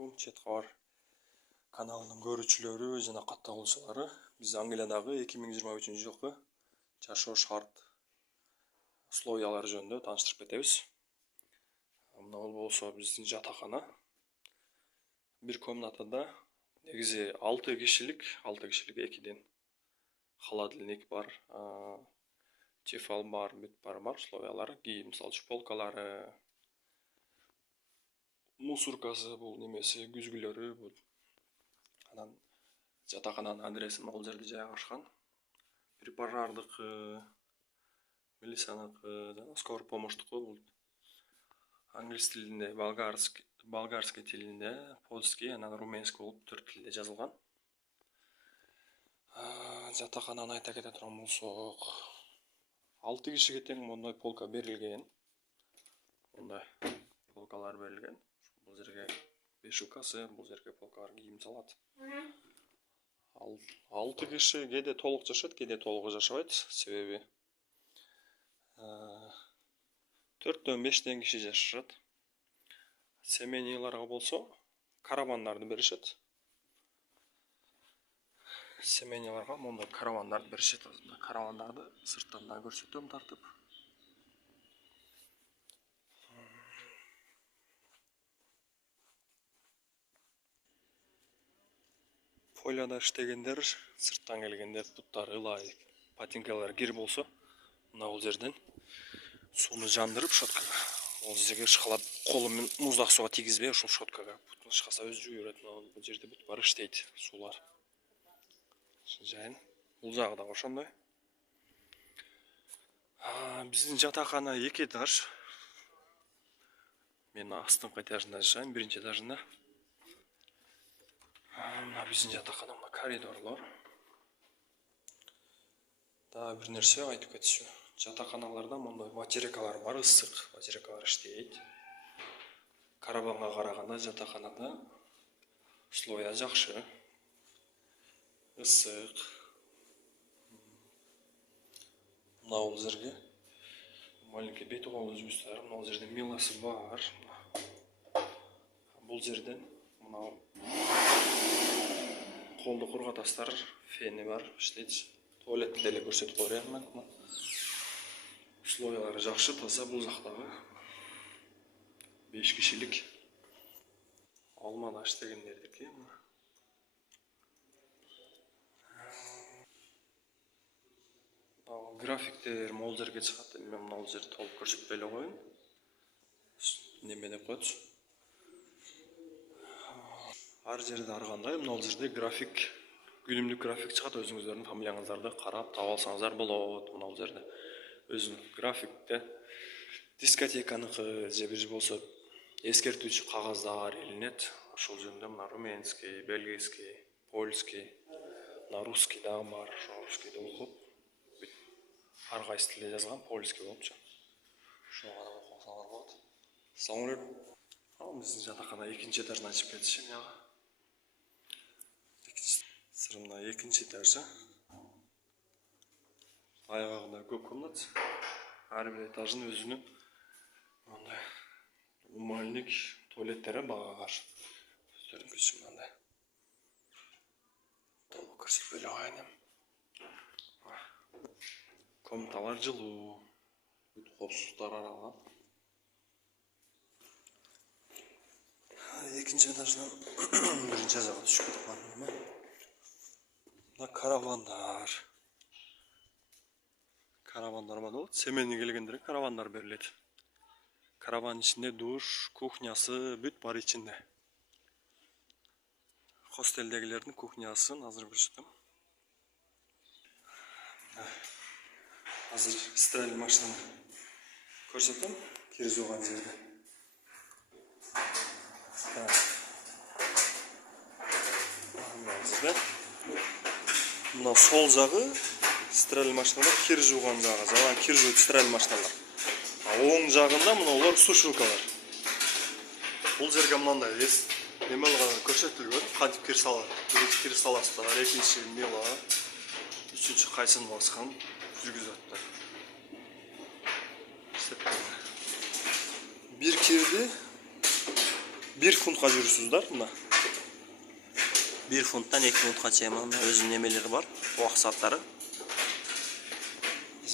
алейкум, Четхавар каналының көрүүчүлөрү жана катталуучулары. Биз Англиядагы 2023 жылкы жашоо шарт условиялары жөнүндө тааныштырып кетебиз. Мына болсо биздин жатакана. Бир комнатада негизи 6 кишилик 2ден холодильник бар, тефал бар, бар условиялары, мисалы үчүн полкалары, мусоркасы, бул немеси, күзгүлөрү, бул. Анан жатакананын адресин могул жерде жайгашкан. Бир пожардыкы, милицияныкы, жана скорый помощтуку, бул англис тилинде, болгарский тилинде, польский, анан руменский болуп 4 тилде жазылган. Жатакананы айта кете турган болсок, 6 кишиге тең мондай полка берилген. Мондай полкалар берилген. Бул жерге бешукасы, бул жерге полкалар кийим салат. 6 киши кээде толук жашайт, кээде толугу жашабайт. Себеби 4-төн 5 киши жашашат. Семейныйларга болсо каравандарды беришет. Семейныйларга мондай каравандарды беришет. Каравандарды сырттан да көрсөтөм тартып. Поляда иштегендер, сырттан келгендер, буттары ылай, ботинкалар кир болсо, мына бул жерден сууну жандырып, щоткага, бул жерге ышкалап, колу менен муздак сууга тийгизбей, ошол щоткага бутун ышкаса өзү жууя берет. Бул жерде бут бар иштейт, суулар. Жайын. Бул жагы да ошондой. Биздин жатакана 2 этаж. Мен астыңкы этажында жашайм, биринчи этажында. Мына биздин жатакана, мына коридорлор. Да бир нерсе айтып кетчү. Жатаканаларда мондай батарейкалар бар, ысык батарейкалар иштейт. Караванга караганда жатаканада условия жакшы. Ысык. Мына бул жерге маленький бетон үзүбүстөр, мына жерде миласы бар. Бул жерден мына колду кургатастар, фени бар, иштейт. Туалетти деле көрсөтүп коюрмун. Условиялары жакшы, таза. Бул жактагы 5 кишилик алмада иштегендердики. Графиктер могул жерге чыгат. Мен могул жерди толук көрсөтпөй эле коеюн. Неме деп коет. Ар жерде ар кандай, могул жерде график, күнүмдүк график чыгат. Өзүңүздөрдүн фамилияңыздарды карап таап алсаңыздар болот. Могул жерде өзүнүн графикте дискотеканыкы же бир болсо эскертүүчү кагаздар илинет. Ошол жөнүндө мына руменский, бельгийский, польский, мына русский дагы бар. Русскийди окуп, ар кайсы тилде жазган, польский болупчу. Ошого гана окуп алсаңар болот. Салам алейкум. Биздин жатакана 2-нчи этаждан чыгып кетишим жагы. Сырымда 2-нчи этажы. Аягында көп комнат. Ар бир этаждын өзүнүн мындай умальник, туалеттери бага каршы. Өздөрүнүкүсү мындай. Толук көрсөтпөй эле коеюн. Комнаталар жылуу. Бүт коопсуздуктар аралган. 2-нчи этаждан биринчи этажга түшүп кетип калдым. Мына каравандар. Каравандар бар болот. Семейный келгендерге каравандар берилет. Караван ичинде душ, кухнясы бүт бар ичинде. Хостелдегилердин кухнясын азыр көрсөтөм. Азыр стиральный машинаны көрсөтөм. Кир жууган жерде. Мына сол жагы стиральный машиналар, кир жууган жагы, жаган кир жууган стиральный машиналар. Оң жагында мына улар сушилкалар. Бул жерге мындай немелер көрсөтүлгөн, кантип кир салат. Биринчи кир саласыздар, экинчи мела, үчүнчү кайсын баскан жүргүзөттөр. Bir 1 фунтқа жүрсүздар мына. 1 фунттан 2 фунтқа чейин мына өзүнүн немелери бар, убак сааттары.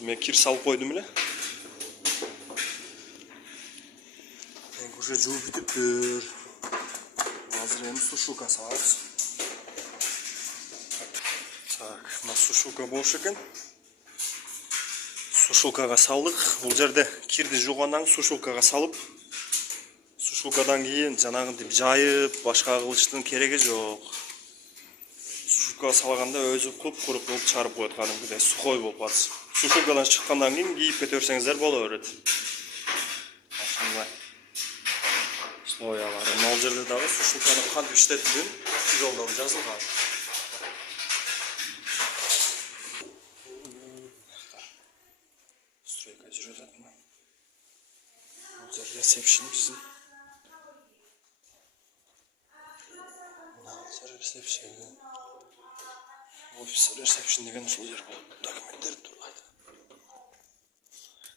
Мен кир салып койдум эле. Мен уже жууп бүтүптүр. Азыр эми сушилка салабыз. Так, мына сушилка болуш экен. Сушилкага салдык. Бул жерде кирди жуугандан сушилкага салып, сушилкадан кийин жанагынтип жайып, башка кылыштын кереги жок. Сушилкага салганда өзү куп-курук болуп чыгарып коет, кадимкидей сухой болуп калат. Сушилкадан чыккандан кийин кийип кете берсеңиздер боло берет. Ошондой. Слоялары. Мал жерде дагы сушилканы кантип иштетилген жолдору жазылган. Стройка жүрүп жатат. Бул жер ресепшн биздин. Ресепшн. Офис ресепшн деген ушул жер болот. Документтер турлайт.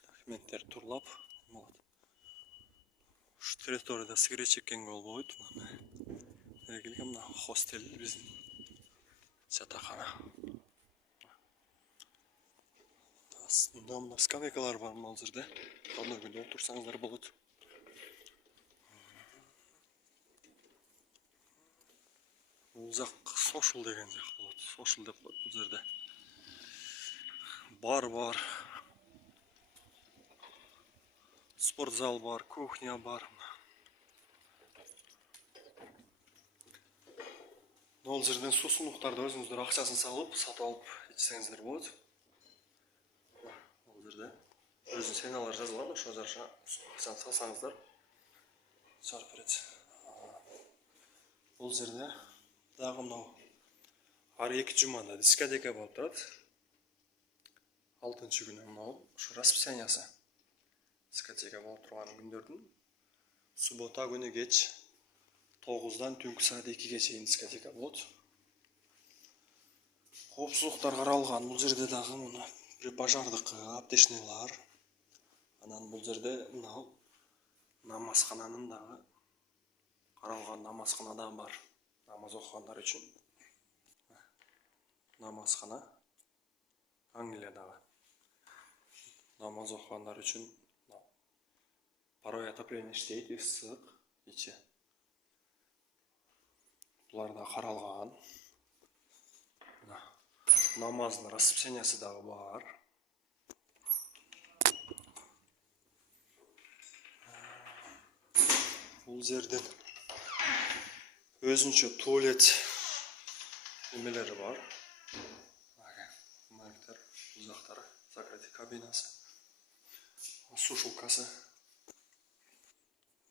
Документтер турлап, болот. Ушу территорияда сигарет чеккенге болбойт. Эле мына хостел биздин жатакана. Мына скамейкалар бар мына жерде. Аны күндө отурсаңыздар болот. Бул жак сошул деген жак болот. Сошул деп коет бул жерде. Бар бар. Спортзал бар, кухня бар. Бул жерден суусундуктарды өзүңүздөр акчасын салып, сатып алып ичсеңиздер болот. Бул жерде өзүнүн ценалары жазылган, ошо жараша акчаны салсаңыздар чыгарып берет. Бул жерде дагы мына ар 2 жумада дискотека болуп турат. 6-чы күнү мына ушу расписаниясы. Дискотека болуп турган күндөрдүн суббота күнү кеч 9-дан түнкү саат 2-ге чейин дискотека болот. Коопсуздуктар каралган. Бул жерде дагы мына бир пожардык аптечныйлар. Анан бул жерде мына намазкананын дагы каралган намазкана да бар. Намаз окугандар үчүн. Намазкана Англиядагы. Намаз окугандар үчүн парой отопление иштейт, ысык ичи. Булар да каралган. Намаздын расписаниясы дагы бар. Бул жерде өзүнчө туалет эмелери бар. Марктар, узактары, закрытый кабинасы, сушилкасы.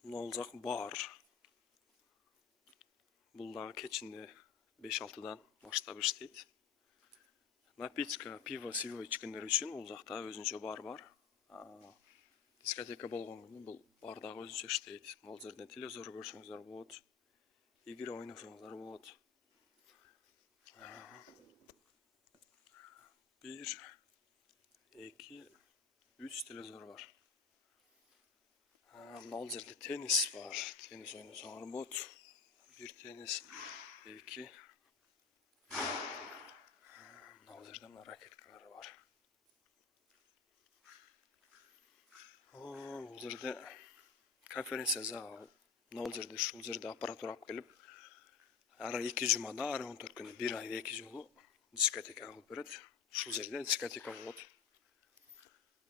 Бул жак бар. Бул дагы кечинде 5-6-дан баштап иштейт. Напитка, пиво, сиво ичкендер үчүн бул жакта өзүнчө бар. Дискотека болгон күнү бул бар дагы өзүнчө иштейт. Бул жерде телевизор көрсөңүздөр болот. Игре ойносоңуздар болот. 1, 2, 3 телевизор бар. Бул жерде теннис бар. Теннис ойносоңар болот. 1 теннис, 2. Бул жерде мына ракеткалар бар. Бул жерде конференция залы. Бул жерде ушул жерде аппаратура алып келип, ар 2 жумада, ар 14 күнү 1 айда 2 жолу дискотека кылып берет. Ушул жерде дискотека болот.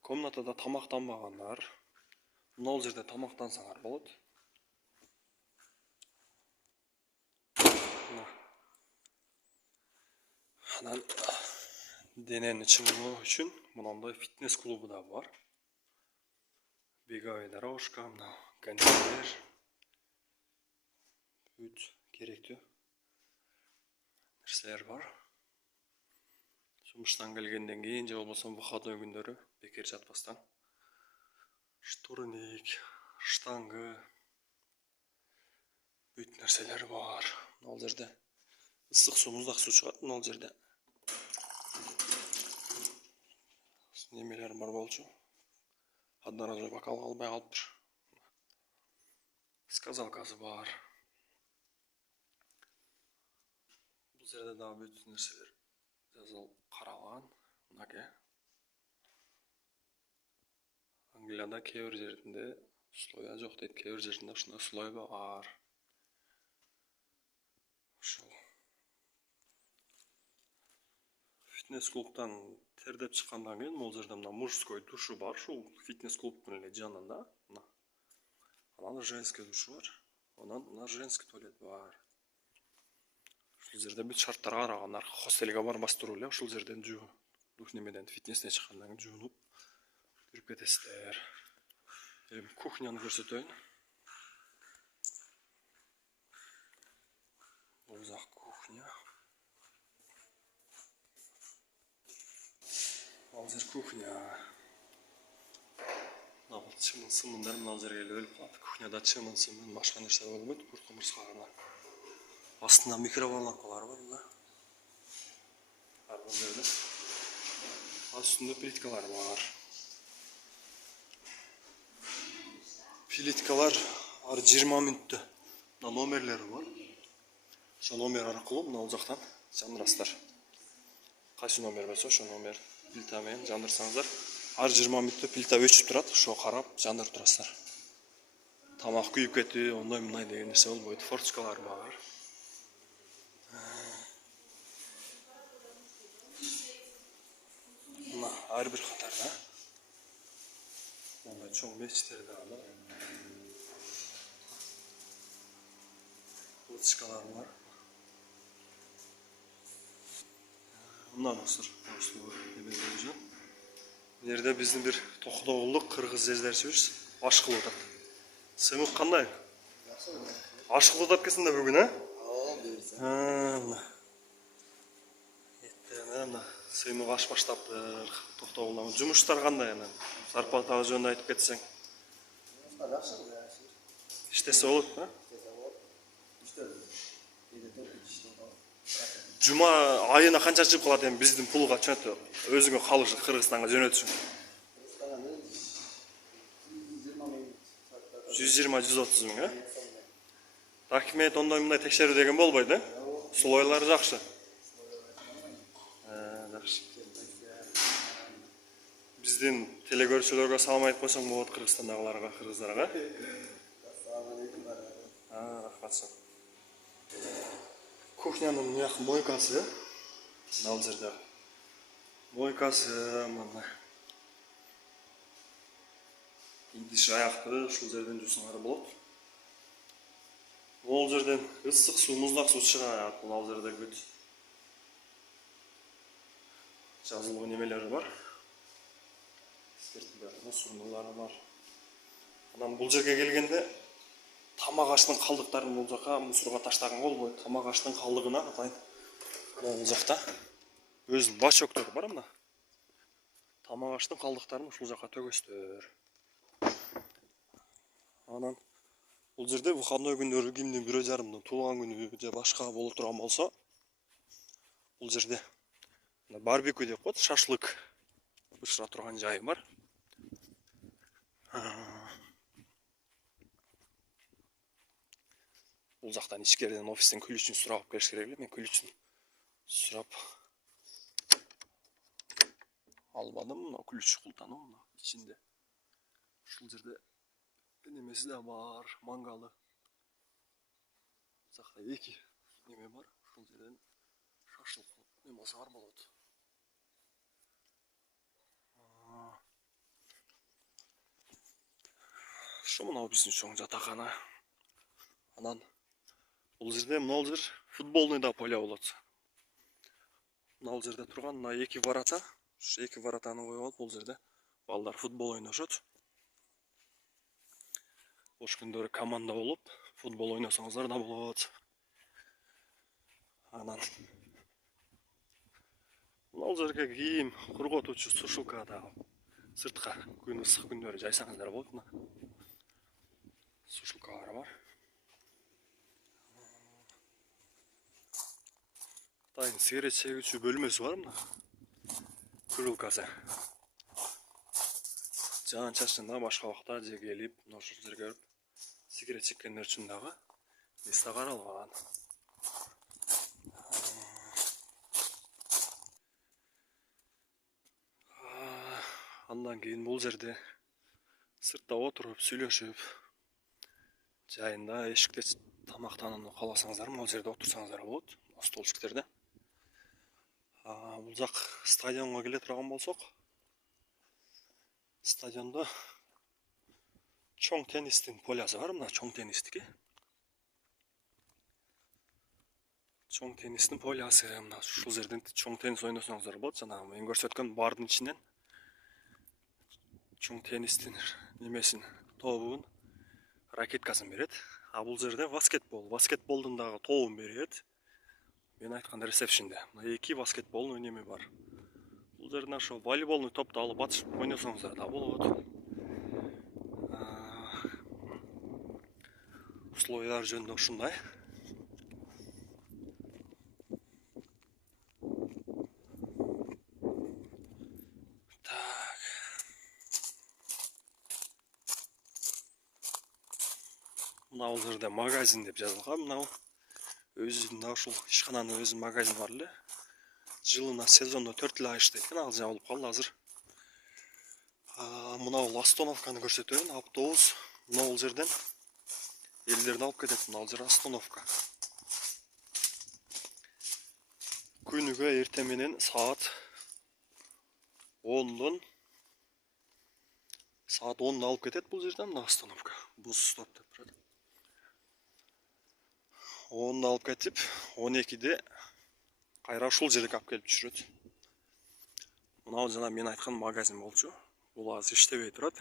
Комнатада тамактанбагандар бул жерде тамактансаңар болот. Анан денени чыңгоо үчүн мындай фитнес клубу да бар. Беговая дорожка, мына кондитер. Бүт керектүү нерселер бар. Жумуштан келгенден кийин же болбосо выходной күндөрү бекер жатпастан штурник, штангы, бүт нерселер бар. Бул жерде ысык суу, муздак суу чыгат. Бул жерде немелер бар болчу. Одноразовый бокал албай калыптыр. сказалкасы бар. Бұл жерде дағы bütün нәрселер жазылып қаралған. Мынаке. Англияда кейбір жерінде слоя жоқ дейді, кейбір жерінде шындай слой бар. Ошол фитнес-клубтан тердеп шыққандан кейін бұл жерде мына мужской душу бар, шул фитнес-клубтың эле жанында. Анан женский душу бар. Онан мына женский туалет бар. Ушул жерде бүт шарттарга караган хостелге барбас туруп эле ушул жерден душ немеден фитнестен чыккандан кийин жуунуп кирип кетесиздер. Эми кухняны көрсөтөйүн. Бул жак кухня. Ал жер кухня. Мына чымын сымындар мына жерге келип өлүп калат. Кухняда чымын сымын башка нерсе болбойт, курт-кумурска гана. Астында микроволновкалар бар мына. Бул жерде. Астында плиткалар бар. Плиткалар ар 20 мүнөттө. Мына номерлери бар. Ошо номер аркылуу мына жактан жандырасыздар. Кайсы номер болсо ошо номер плита менен жандырсаңыздар, ар 20 мүнөттө плита өчүп турат, ошо карап жандырып турасыздар. Тамак күйүп кетти, ондай мындай деген нерсе болбойт. Форточкалар бар. Мына ар бир катарда. Мындай чоң мечиттер да бар. Форточкалар бар. Мындан осыр. Бұл жерде біздің бір тоқтоғылық қырғыз езлершіміз ашқыл отат. Сымық қандай? Ашқыл отат кесінде бүгін, ә? Мына. Мына сымық аш баштаптыр тоқтоғылдан. Жұмыштар қандай? Зарплаталы жөнді айтып кетсең. İştesi olur mu? Cuma ayına kança çıkıp kalat yani bizden pulga çöntü. Özüngü kalışı Kırgızistan'a jönötüşün. 120-130 ming, ha? Документ ондай мындай текшерүү деген болбойду, Слойлары жакшы. Жакшы. Биздин телекөрүүчүлөргө салам айтып койсоң болот Кыргызстандагыларга, кыргыздарга. Рахмат. Кухнянын мыяк мойкасы, ал жерде. Мойкасы мына. Идиш аякты ушул жерден жуусаңар болот. Ол жерден ысык суу, муздак суу чыгат. Бул ал жерде бүт жазылган немелери бар. Эскертүүлөр, сурнулары бар. Анан бул жерге келгенде тамак аштын калдыктарын бул жака мусорго таштаган болбойт. Тамак аштын калдыгына атайын. Бул жакта өзүнүн бачоктору бар мына. Тамак аштын калдыктарын ушул жака төгөсүздөр. Анан бул жерде выходной күндөрү кимдин бирөө жарымдын туулган күнү же башка боло турган болсо, бул жерде барбекю деп коет, шашлык бышыра турган жайы бар. Бул жактан ичкериден офистен ключун сурап келиш керек эле. Мен ключун сурап албадым. Мына ключ култануу мына ичинде. Ушул жерде немеси да бар, мангалы. Жакта эки неме бар. Ушул жерден шашлык немасыңар болот. Ошо мына биздин чоң жатакана. Анан бул жерде мына жер футболный да поле болот. Мына жерде турган мына эки ворота, ушу эки воротаны коюп алып, бул жерде балдар футбол ойношот. Бош күндөрү команда болуп, футбол ойносоңуздар да болот. Анан мына жерге кийим курготуучу сушилка да сыртка күн ысык күндөрү жайсаңыздар болот. Сушилкалар бар. Атайын сигарет чегүүчү бөлмөсү бар мына. Курилкасы. Жаан чачында башка убакта же келип, ошол жерге Сигарет чеккендер үчүн дагы место каралган. Андан кийин бул жерде сыртта отуруп сүйлөшүп, жайында эшикте тамактанууну кааласаңыздар, бул жерде отурсаңыздар болот, столчиктерде. Бул жак стадионго келе турган болсок, стадиондо чоң теннистин полясы бар, мына чоң теннистики. Чоң теннистин полясы, мына ушул жерден чоң теннис ойносоңуздар болот. Жанагы мен көрсөткөн бардын ичинен чоң теннистин немесин, тобун, ракеткасын берет. Бул жерде баскетболдун дагы тобун берет. Мен айткан ресепшнде мына 2 баскетболдун неме бар. Бул жерден ошо волейболдун топту алып атышып ойносоңуздар да болот. Условиялар жөнүндө ушундай. Мына бул жерде магазин деп жазылган. Мына өзүнүн ушул ишкананын өзүнүн магазини бар эле. Жылына сезондо 4 ай иштейт экен, ал жабылып калды азыр. Мына бул остановканы көрсөтөйүн, автобус. Мына бул жерден элдерди алып кетет. Мына бул жер остановка. Күнүгө эртең менен саат 10 алып кетет бул жерден, мына остановка. Бус стоп деп турат. 10 алып кетип, 12-де кайра ушул жерге алып келип түшүрөт. Мына жана мен айткан магазин болчу. Бул азыр иштебей турат.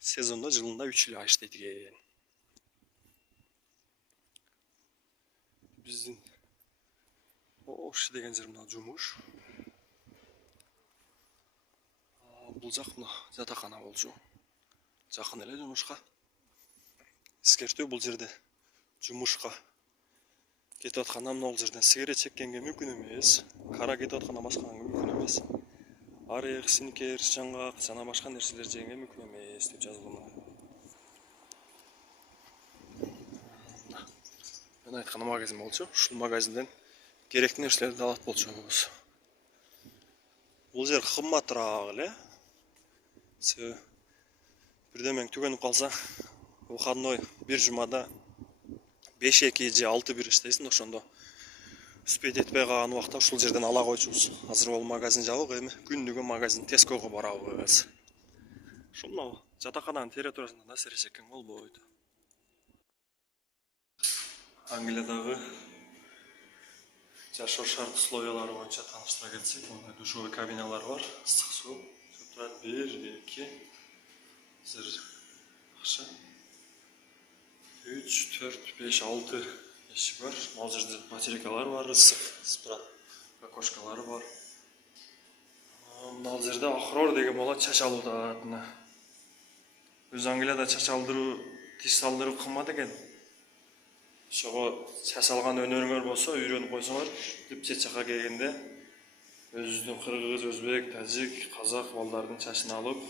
Сезондо жылында 3 ай иштейт экен. Биздин ошо деген жер мына жумуш. Бул жак мына жатакана болчу. Жакын эле жумушка. Эскертүү, бул жерде жумушка кетип атканда мына бул жерден сигарет чеккенге мүмкүн эмес. Кара кетип атканда башкага мүмкүн эмес. Орех, сникерс, жаңгак жана башка нерселер жегенге мүмкүн эмес деп жазылган. Мен айткан магазин болчу. Ушул магазинден керектүү нерселерди алат болчубуз. Бул жер кымбатыраак эле. Бирдемең түгөнүп калса, выходной бир жумада 5-2 же 6-1 иштейсиң, ошондо успеть этпей калган убакта ушул жерден ала койчубуз. Азыр бул магазин жабык, эми күндүгү магазин Теского барабыз. Ушул мына жатакананын территориясында насире чеккен болбойт. Англиядагы жашоо шарт условиялары боюнча тааныштыра кетсек, мындай душевый кабиналар бар, ысык суу. 1, 2, 3, 4, 5, 6 эшик бар. Ал жерде батарейкалар бар, ысык спират окошкалары бар. Мына жерде Ахрор деген болот, чач алуудат. Өз Англияда чач алдыруу, тиш салдыруу кымбат экен. Ошого чач алган өнөрүңөр болсо, үйрөнүп койсоңор, чет жака келгенде өзүбүздүн кыргыз, өзбек, тажик, казак балдардын чачын алып,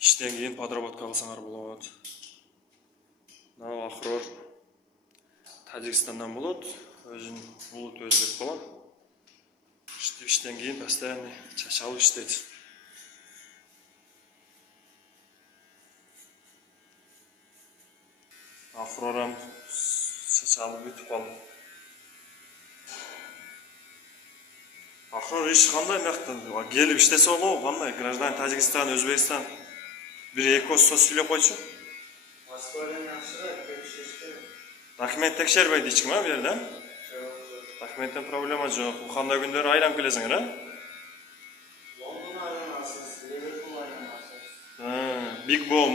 иштен кийин подработка кылсаңар болот. Мына Ахрор Тажикстандан болот, өзүн булут өзбек болгон. Иштен кийин постоянный чач алып иштейт. Ахрорам чач алып бүтүп калды. Ахрор иш кандай мактан келип иштесе болобу, кандай гражданин Тажикстан, Өзбекстан бир эки сөз сүйлөп койчу. Документ текшербейт эч ким, бу жерде? Документтен проблема жок. Кандай күндөрү айланып келесиңер, Лондон айланасыз, Ливерпул айланасыз. Big Bow,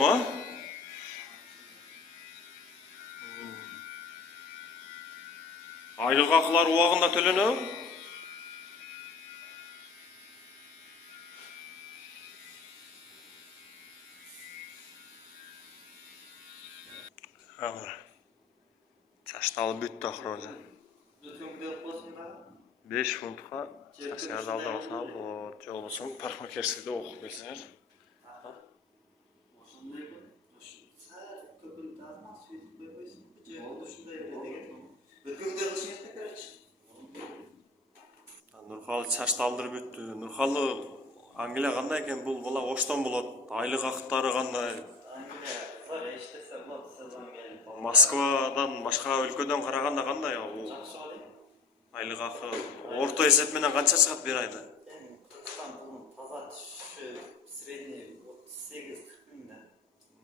айлык акылар убагында төлөнөбү? Чачты алып бүттү Ахрожа. 5 фунтка чачыңарды алдырса болот. Же болбосо парикмахерскийде окуп келсеңер. Нұрхалы чачты алдырып өтті. Нұрхалы Англия қандай екен? Бұл бала оштан болады. Айлық ақылары қандай? Англия қыздар ештесе болады сезон келіп. Москвадан башқа өлкөдөн қарағанда қандай? Ол Жақсы ғой деймін. айлық ақы орта есепменен қанша шығады бір айда? Енді Түркістан бұның таза түсі средний 38-40 мың да.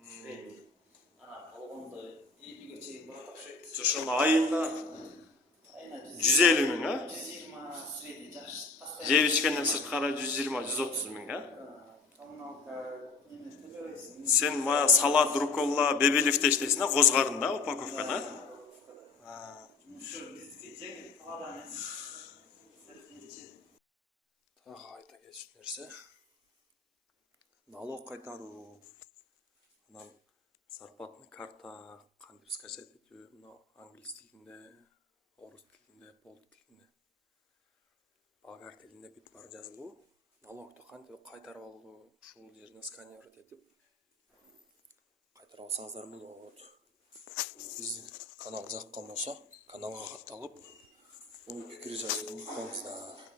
Средний. Ана полгонды 50-ге чейін барады ұқсайды. Жошоны айында Айына 150 мың, а? 120 средний жақсы. Жеп ішкеннен сыртқары 120-130 мың, а? Коммуналка неме төлебейсің. Сен бая салат, руккола, бебелевте іштейсің, а? Қозғарында, упаковкада? Жұмысшы бізге жеңіл қаладан емес. Сәлкелчі. Тағы айта кетуші нәрсе. Налог қайтару, анан зарплатный карта, қантип скачать ету, мынау англис тілінде, орыс тілінде, полк тілінде, болгар тілінде бүйтіп бар жазылу. Налогты қантип қайтарып алу, ушул жеріне сканер етіп қайтарып алсаңыздар болот. Биздин канал жаккан болсо, каналга катталып, ой пикир жазууну унутпаңыздар.